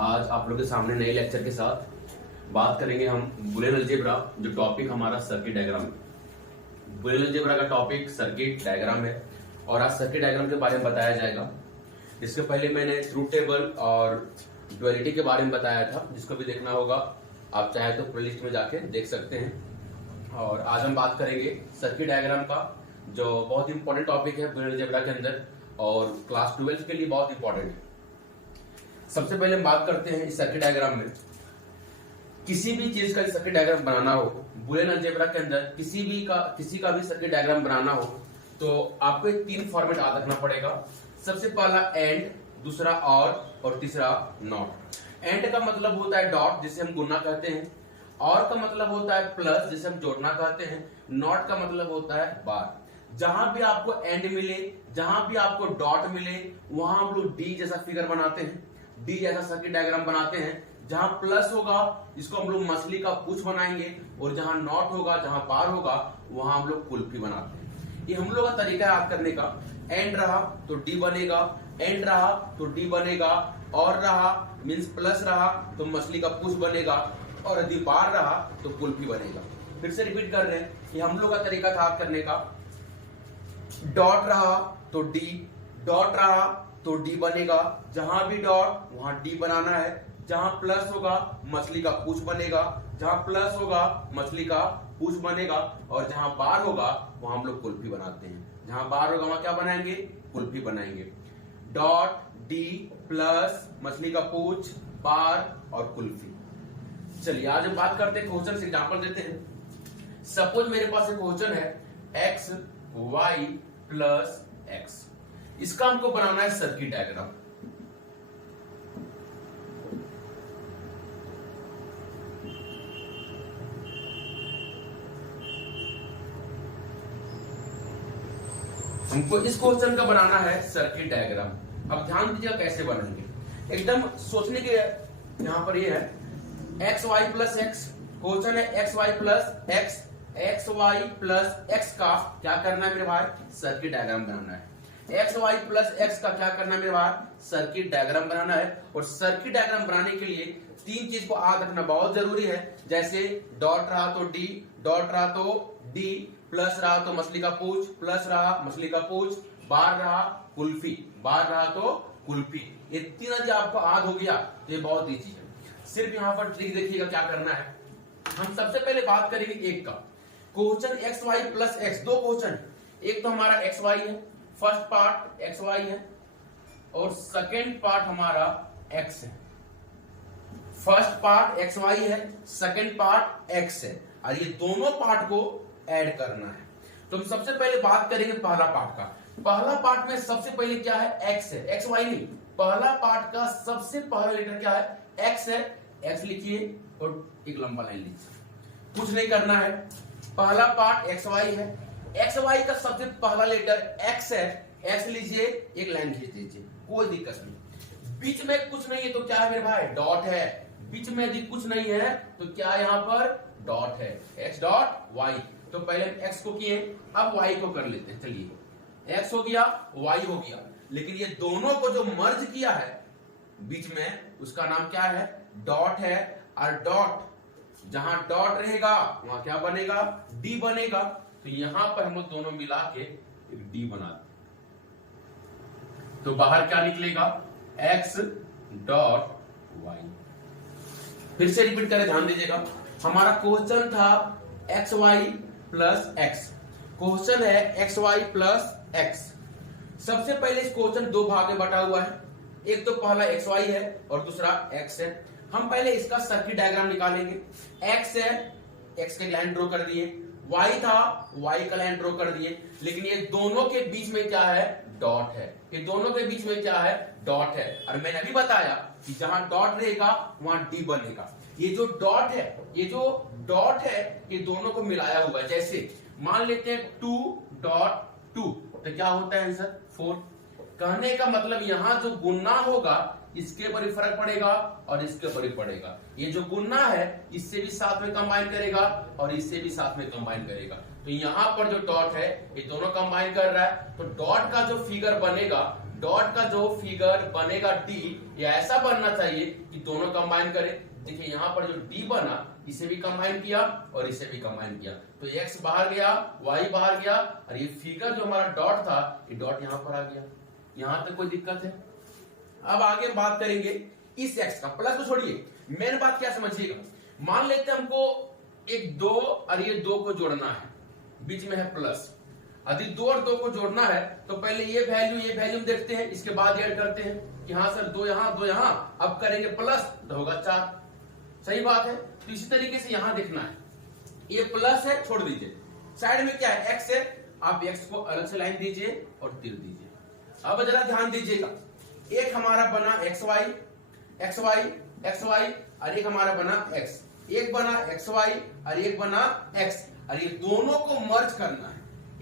आज आप लोगों के सामने नए लेक्चर के साथ बात करेंगे हम बुलियन अलजेब्रा। जो टॉपिक हमारा सर्किट डायग्राम है। बुलियन अलजेब्रा का टॉपिक सर्किट डायग्राम है और आज सर्किट डायग्राम के बारे में बताया जाएगा। इसके पहले मैंने ट्रूथ टेबल और ड्युअलिटी के बारे में बताया था, जिसको भी देखना होगा आप चाहे तो प्लेलिस्ट में जाके देख सकते हैं। और आज हम बात करेंगे सर्किट डायग्राम का, जो बहुत इंपॉर्टेंट टॉपिक है बुलियन अलजेब्रा के अंदर और क्लास 12 के लिए बहुत इंपॉर्टेंट है। सबसे पहले हम बात करते हैं इस सर्किट डायग्राम में। किसी भी चीज का सर्किट डायग्राम बनाना हो बुलियन अलजेब्रा के अंदर, किसी का भी सर्किट डायग्राम बनाना हो तो आपको 3 फॉर्मेट याद रखना पड़ेगा। सबसे पहला एंड, दूसरा और तीसरा नॉट। एंड का मतलब होता है डॉट, जिसे हम गुणा कहते हैं। और का मतलब होता है प्लस, जिसे हम जोड़ना कहते हैं। नॉट का मतलब होता है बार। जहां भी आपको एंड मिले, जहां भी आपको डॉट मिले, वहां हम लोग डी जैसा फिगर बनाते हैं, डी जैसा सर्किट डायग्राम बनाते हैं। जहां प्लस होगा इसको हम लोग मछली का पूंछ बनाएंगे, और जहां नॉट होगा, जहां बार होगा, वहां हम लोग कुल्फी बनाते हैं। ये हम लोग का तरीका है याद करने का। एंड रहा तो डी बनेगा, एंड रहा तो डी बनेगा, और रहा मीन्स प्लस रहा तो मछली का पूंछ बनेगा, और यदि बार रहा तो कुल्फी बनेगा। फिर से रिपीट कर रहे हैं, ये हम लोग का तरीका था याद करने का। डॉट रहा तो डी, डॉट रहा तो डी बनेगा, जहां भी डॉट वहां डी बनाना है। जहां प्लस होगा मछली का पूंछ बनेगा, जहां प्लस होगा मछली का पूंछ बनेगा, और जहां बार होगा वहां हम लोग कुल्फी बनाते हैं। जहां बार होगा वहां क्या बनाएंगे? कुल्फी बनाएंगे। डॉट, डी, प्लस, मछली का पूंछ, बार और कुल्फी। चलिए आज हम बात करते हैं क्वेश्चन से, एग्जांपल देते हैं। सपोज मेरे पास एक क्वेश्चन है एक्स वाई प्लस एक्स। इसका हमको बनाना है सर्किट डायग्राम। हमको इस क्वेश्चन का बनाना है सर्किट डायग्राम। अब ध्यान दीजिएगा कैसे बनाएंगे, एकदम सोचने के यहां पर ये है x Y plus x. Question है x Y plus x, x Y plus x का क्या करना है मेरे भाई? सर्किट डायग्राम बनाना है। एक्स वाई प्लस एक्स का क्या करना है मेरे भाई? सर्किट डायग्राम बनाना है। और सर्किट डायग्राम बनाने के लिए 3 चीज को याद रखना बहुत जरूरी है। जैसे डॉट रहा तो डी, डॉट रहा तो डी, प्लस रहा तो मछली का पूंछ, प्लस रहा मछली का पूंछ, बार रहा कुल्फी, बार रहा तो कुल्फी। ये 3 यदि आपको याद हो गया तो ये बहुत ईजी है। सिर्फ यहां पर ट्रिक देखिएगा क्या करना है। हम सबसे पहले बात करेंगे एक का question x Y plus x. 2 question, एक तो हमारा एक्स वाई है, फर्स्ट पार्ट एक्स वाई है, और सेकेंड पार्ट हमारा एक्स है। फर्स्ट पार्ट एक्स वाई है, सेकेंड पार्ट एक्स है, और ये दोनों पार्ट को ऐड करना है। तो हम सबसे पहले बात करेंगे पहला पार्ट का। पहला पार्ट में सबसे पहले क्या है? एक्स है, एक्स वाई नहीं। पहला पार्ट का सबसे पहला लेटर क्या है? एक्स है। एक्स लिखिए और एक लंबा लाइन लीजिए, कुछ नहीं करना है। पहला पार्ट एक्स वाई है, एक्स वाई का सबसे पहला लेटर एक्स है, एक्स लीजिए, एक लाइन खींच दीजिए, कोई दिक्कत नहीं। बीच में कुछ नहीं है तो क्या है मेरे भाई? डॉट है। बीच में यदि कुछ नहीं है तो क्या यहां पर? डॉट है। X dot y. तो पहले एक्स को किए, अब वाई को कर लेते हैं। चलिए एक्स हो गया, वाई हो गया, लेकिन ये दोनों को जो मर्ज किया है बीच में, उसका नाम क्या है? डॉट है। और डॉट, जहां डॉट रहेगा वहां क्या बनेगा? डी बनेगा। तो यहां पर हम लोग दोनों मिला के एक डी बनाते, तो बाहर क्या निकलेगा? X dot y. फिर से रिपीट करें, ध्यान दीजिएगा। हमारा क्वेश्चन था x Y plus x. Question है एक्स वाई प्लस एक्स। सबसे पहले इस क्वेश्चन 2 भाग में बटा हुआ है। एक तो पहला एक्स वाई है और दूसरा एक्स है। हम पहले इसका सर्किट डायग्राम निकालेंगे। एक्स है, एक्स के लाइन ड्रॉ कर दिए। वाई था, वाई का लाइन ड्रॉ कर दिए। लेकिन ये दोनों के बीच में क्या है? डॉट है। ये दोनों के बीच में क्या है? डॉट है। और मैंने अभी बताया कि जहां डॉट रहेगा वहां डी बनेगा। ये जो डॉट है, ये जो डॉट है, ये दोनों को मिलाया हुआ है। जैसे मान लेते हैं 2.2, तो क्या होता है आंसर? 4। कहने का मतलब यहां जो गुणा होगा इसके ऊपर ही फर्क पड़ेगा और इसके ऊपर ही पड़ेगा। ये जो गुणा है इससे भी साथ में कंबाइन करेगा और इससे भी साथ में कंबाइन करेगा। तो यहां पर जो डॉट है ये दोनों कंबाइन कर रहा है, तो डॉट का जो फिगर बनेगा डॉट का जो फिगर बनेगा डी, ये ऐसा बनना चाहिए कि दोनों कंबाइन करे। देखिए यहां पर जो डी बना, इसे भी कंबाइन किया और इसे भी कंबाइन किया, तो एक्स बाहर गया, वाई बाहर गया, और ये फिगर जो हमारा डॉट था, ये डॉट यहां पर आ गया। यहां तक कोई दिक्कत है? अब आगे बात करेंगे इस एक्स का, प्लस को छोड़िए, मेन बात क्या समझिएगा। मान लेते हैं हमको एक 2 और ये 2 को जोड़ना है, बीच में है प्लस। यदि 2 और 2 को जोड़ना है तो पहले ये वैल्यू देखते हैं, इसके बाद ऐड करते हैं कि हाँ सर 2 यहां 2 यहां, अब करेंगे प्लस तो होगा 4। सही बात है। तो इसी तरीके से यहां देखना है, ये प्लस है, छोड़ दीजिए, साइड में क्या है, एक्स है, आप एक्स को अलग से लाइन दीजिए और तीर दीजिए। अब जरा ध्यान दीजिएगा, एक हमारा बना x y x y x y, और एक हमारा बना एक्स, एक बना एक्स वाई और एक बना एक्स, और ये दोनों को मर्ज करना है।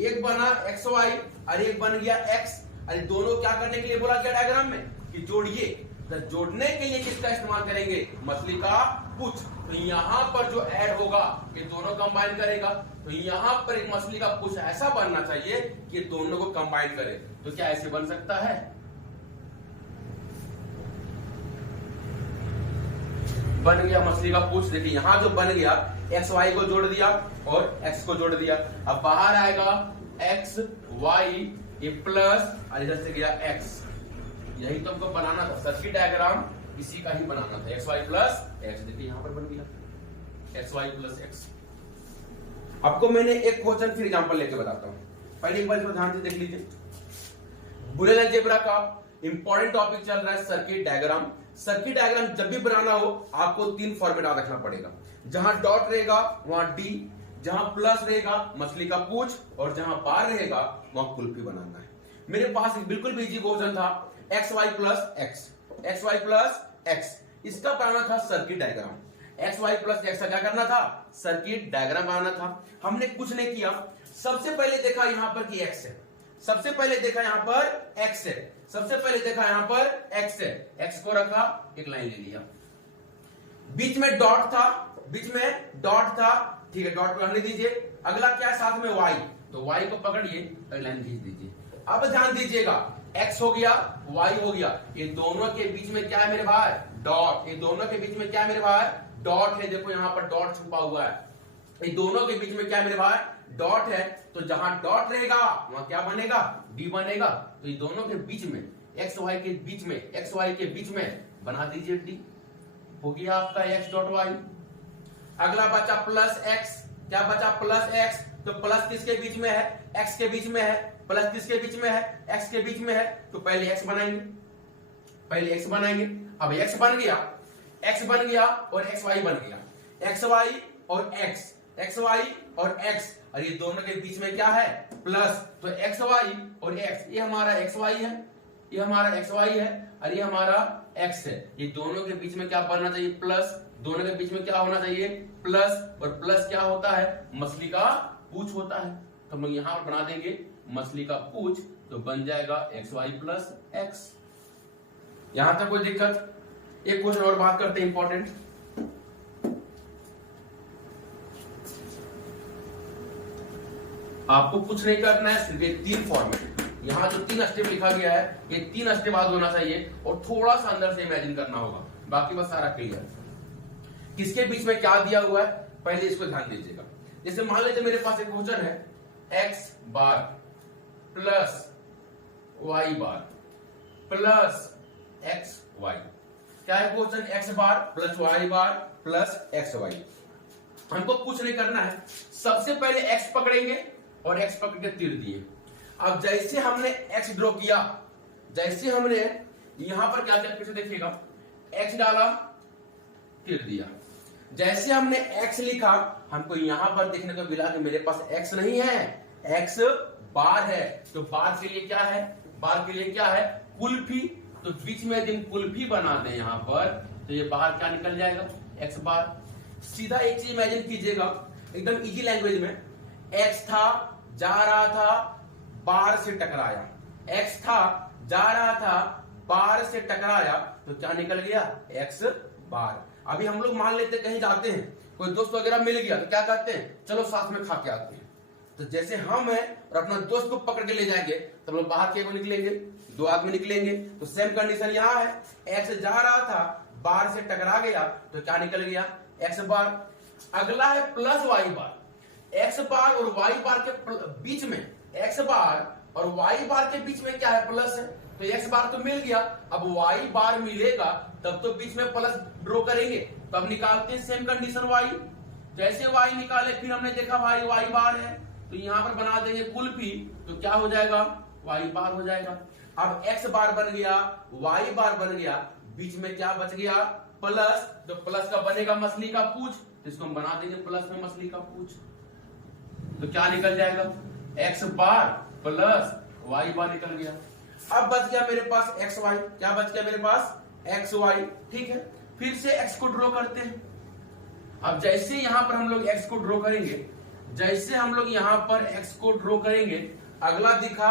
एक बना एक्स वाई और एक बन गया एक्स, और दोनों क्या करने के लिए बोला गया डायग्राम में कि जोड़िए। तो जोड़ने के लिए किसका इस्तेमाल करेंगे, मछली का पूछ। तो यहां पर जो ऐड होगा ये दोनों कंबाइन करेगा, तो यहां पर एक मछली का पूछ ऐसा बनना चाहिए कि दोनों को कंबाइन करे। तो क्या ऐसे बन सकता है? बन गया मछली का पूछ। देखिए यहां जो बन गया, एक्स वाई को जोड़ दिया और एक्स को जोड़ दिया, अब बाहर आएगा एक्स वाई ये प्लस और इधर से गया एक्स। यही तो हमको बनाना था, सर्किट डायग्राम इसी का ही बनाना था, एक्स वाई प्लस एक्स। देखिए यहां पर बन गया एक्स वाई प्लस एक्स। आपको मैंने एक क्वेश्चन फिर एग्जांपल लेके बताता हूं, पहले एक बार इसको ध्यान से देख लीजिए। बुलियन अलजेब्रा का इंपॉर्टेंट टॉपिक चल रहा है सर्किट डायग्राम। सर्किट डायग्राम जब भी बनाना हो आपको 3 फॉर्मेट याद रखना पड़ेगा। जहां डॉट रहेगा वहां डी, जहां प्लस रहेगा मछली का पूछ, और जहां बार रहेगा वहां कुल्फी बनाना है। मेरे पास एक बिल्कुल भी इजी क्वेश्चन था, x Y plus x, x Y plus x, इसका बनाना था circuit diagram. X Y plus x का क्या करना था, सर्किट डायग्राम बनाना था। हमने कुछ नहीं किया, सबसे पहले देखा यहां पर कि एक्स है, सबसे पहले देखा यहां पर एक्स है, सबसे पहले देखा यहां पर एक्स है, एक्स को रखा, एक लाइन ले लिया, बीच में डॉट था, बीच में डॉट था, ठीक है, डॉट को रहने दीजिए। अगला क्या है साथ में वाई, तो वाई को पकड़िए, एक लाइन खींच दीजिए। अब ध्यान दीजिएगा, एक्स हो गया, वाई हो गया, ये दोनों के बीच में क्या है मेरे भाई, डॉट। ये दोनों के बीच में क्या है मेरे भाई, डॉट है। देखो यहां पर डॉट छुपा हुआ है, ये दोनों के बीच में क्या है मेरे भाई, डॉट है। तो जहां डॉट रहेगा वहां क्या बनेगा, डी बनेगा। तो ये दोनों के बीच में, एक्स वाई के बीच में, एक्स वाई के बीच में बना दीजिए डी, हो गया आपका एक्स डॉट वाई। अगला बचा प्लस एक्स, क्या बचा प्लस एक्स, तो प्लस किसके बीच में है, एक्स के बीच में है, प्लस किसके बीच में है, एक्स के बीच में है। तो पहले एक्स बनाएंगे, पहले एक्स बनाएंगे। अब एक्स बन गया, एक्स बन गया और एक्स वाई बन गया, एक्स वाई और एक्स, एक्स वाई और एक्स, और ये दोनों के बीच में क्या है, प्लस। तो एक्स वाई और एक्स, ये हमारा एक्स वाई है, ये हमारा एक्स वाई है, और ये हमारा एक्स है। ये दोनों के बीच में क्या बनना चाहिए, प्लस। दोनों के बीच में क्या होना चाहिए, प्लस। और प्लस क्या होता है, मछली का पूछ होता है। तो हम यहां पर बना देंगे मछली का पूछ, तो बन जाएगा एक्स वाई प्लस एक्स। यहां तक कोई दिक्कत? एक क्वेश्चन और बात करते हैं इंपॉर्टेंट। आपको कुछ नहीं करना है, सिर्फ ये 3 फॉर्मेट, यहां जो 3 स्टेप लिखा गया है, ये 3 स्टेप आज होना चाहिए, और थोड़ा सा अंदर से इमेजिन करना होगा, बाकी बस सारा क्लियर। किसके बीच में क्या दिया हुआ है, पहले इसको ध्यान दीजिएगा। जैसे मान लीजिए मेरे पास एक क्वेश्चन है, एक्स बार प्लस वाई बार प्लस एक्स वाई। क्या है क्वेश्चन, एक्स बार प्लस वाई बार प्लस एक्स वाई। हमको कुछ नहीं करना है, सबसे पहले एक्स पकड़ेंगे और एक्स पकड़ के तीर दिए। अब जैसे हमने एक्स ड्रॉ किया, जैसे हमने यहां पर क्या किया, फिर से देखिएगा, एक्स डाला, तीर दिया। जैसे हमने एक्स लिखा, हमको यहां पर देखने को मिला कि मेरे पास एक्स नहीं है, एक्स बार है। तो बार के लिए क्या है, बार के लिए क्या है, कुल्फी। तो बीच में यदि कुल्फी बना दें यहां पर, तो ये बाहर क्या निकल जाएगा, एक्स बार। सीधा एक चीज इमेजिन कीजिएगा एकदम इजी लैंग्वेज में, एक्स था, जा रहा था, बार से टकराया, एक्स था, जा रहा था, बार से टकराया, तो क्या निकल गया, एक्स बार। अभी हम लोग मान लेते कहीं जाते हैं, कोई दोस्त वगैरह मिल गया, तो क्या कहते हैं, चलो साथ में खा के आते हैं। तो जैसे हम हैं और अपना दोस्त को पकड़ के ले जाएंगे तो हम लोग बाहर के निकलेंगे, 2 आदमी निकलेंगे। तो सेम कंडीशन यहाँ है, एक्स जा रहा था, बार से टकरा गया तो क्या निकल गया, एक्स बार। अगला है प्लस वाई बार। एक्स बार और वाई बार के बीच में, एक्स बार और वाई बार के बीच में क्या है, प्लस है। तो एक्स बार तो मिल गया, अब वाई बार मिलेगा तब तो बीच में प्लस ड्रॉ करेंगे। तो अब निकालते हैं सेम कंडीशन वाई। जैसे वाई निकाले फिर हमने देखा भाई वाई बार है, तो यहां पर बना देंगे कुल्फी, तो क्या हो जाएगा, वाई बार हो जाएगा। अब एक्स बार बन गया, वाई बार बन गया, बीच में क्या बच गया, प्लस। तो प्लस का बनेगा मछली का पूंछ, तो इसको हम बना देंगे प्लस में मछली का पूंछ। तो क्या निकल जाएगा, एक्स बार प्लस वाई बार निकल गया। अब बच गया मेरे पास एक्स वाई, क्या बच गया मेरे पास, एक्स वाई। ठीक है, फिर से एक्स को ड्रॉ करते हैं। अब जैसे यहां पर हम लोग एक्स को ड्रॉ करेंगे, जैसे हम लोग यहां पर एक्स को ड्रॉ करेंगे, अगला दिखा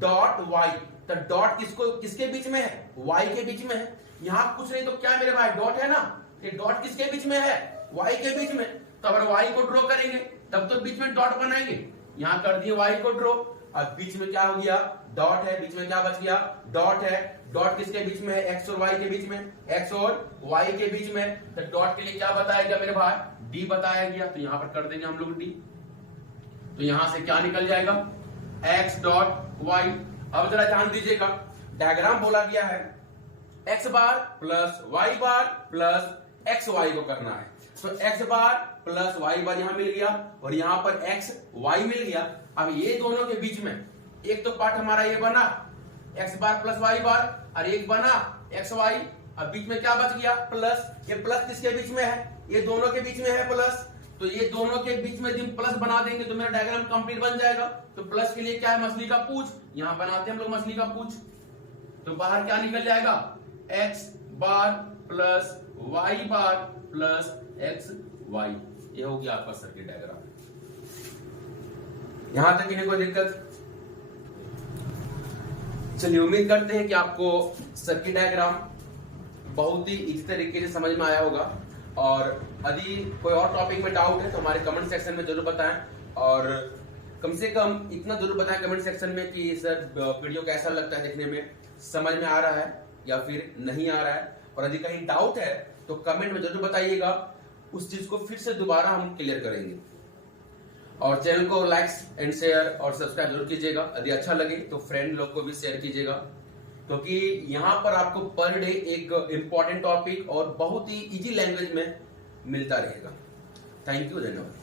डॉट वाई। तो डॉट किसके बीच में है, वाई के बीच में है। यहां कुछ नहीं तो क्या मेरे भाई, डॉट है ना, ये डॉट किसके बीच में है, वाई के बीच में। तो अगर वाई को ड्रॉ करेंगे तब तो बीच में डॉट बनाएंगे, यहां कर दिए वाई को ड्रॉ। अब बीच में क्या हो गया, डॉट है, बीच में क्या बच गया, डॉट है। डॉट किसके बीच में है, एक्स और वाई के बीच में, एक्स और वाई के बीच में। तो डॉट के लिए क्या बताया गया मेरे भाई, डी बताया गया। तो यहां पर कर देंगे हम लोग डी। तो यहां से क्या निकल जाएगा, एक्स डॉट वाई। अब जरा ध्यान दीजिएगा, डायग्राम बोला गया है एक्स बार प्लस वाई बार प्लस एक्स वाई को करना है। तो एक्स बार प्लस वाई बार यहां मिल गया और यहां पर एक्स वाई मिल गया। अब ये दोनों के बीच में एक तो पार्ट हमारा ये बना एक्स बार प्लस वाई बार और एक बना एक्स वाई। अब बीच में क्या बच गया, प्लस। ये प्लस किसके बीच में है, ये दोनों के बीच में है प्लस। तो ये दोनों के बीच में जब प्लस बना देंगे तो मेरा डायग्राम कंप्लीट बन जाएगा। तो प्लस के लिए क्या है, मछली का पूंछ, यहां बनाते हैं हम लोग मछली का पूंछ। तो बाहर क्या निकल जाएगा, एक्स बार प्लस वाई बार प्लस एक्स वाई। ये हो गया आपका सर्किट डायग्राम। यहां तक इन्हें कोई दिक्कत। चलिए, उम्मीद करते हैं कि आपको सर्किट डायग्राम बहुत ही इसी तरीके से समझ में आया होगा। और यदि कोई और टॉपिक में डाउट है तो हमारे कमेंट सेक्शन में जरूर बताएं। और कम से कम इतना जरूर बताएं कमेंट सेक्शन में कि सर वीडियो कैसा लगता है देखने में, समझ में आ रहा है या फिर नहीं आ रहा है। और यदि कहीं डाउट है तो कमेंट में जरूर बताइएगा, उस चीज को फिर से दोबारा हम क्लियर करेंगे। और चैनल को लाइक एंड शेयर और सब्सक्राइब जरूर कीजिएगा। यदि अच्छा लगे तो फ्रेंड लोग को भी शेयर कीजिएगा, क्योंकि यहाँ पर आपको पर डे एक इंपॉर्टेंट टॉपिक और बहुत ही इजी लैंग्वेज में मिलता रहेगा। थैंक यू, धन्यवाद।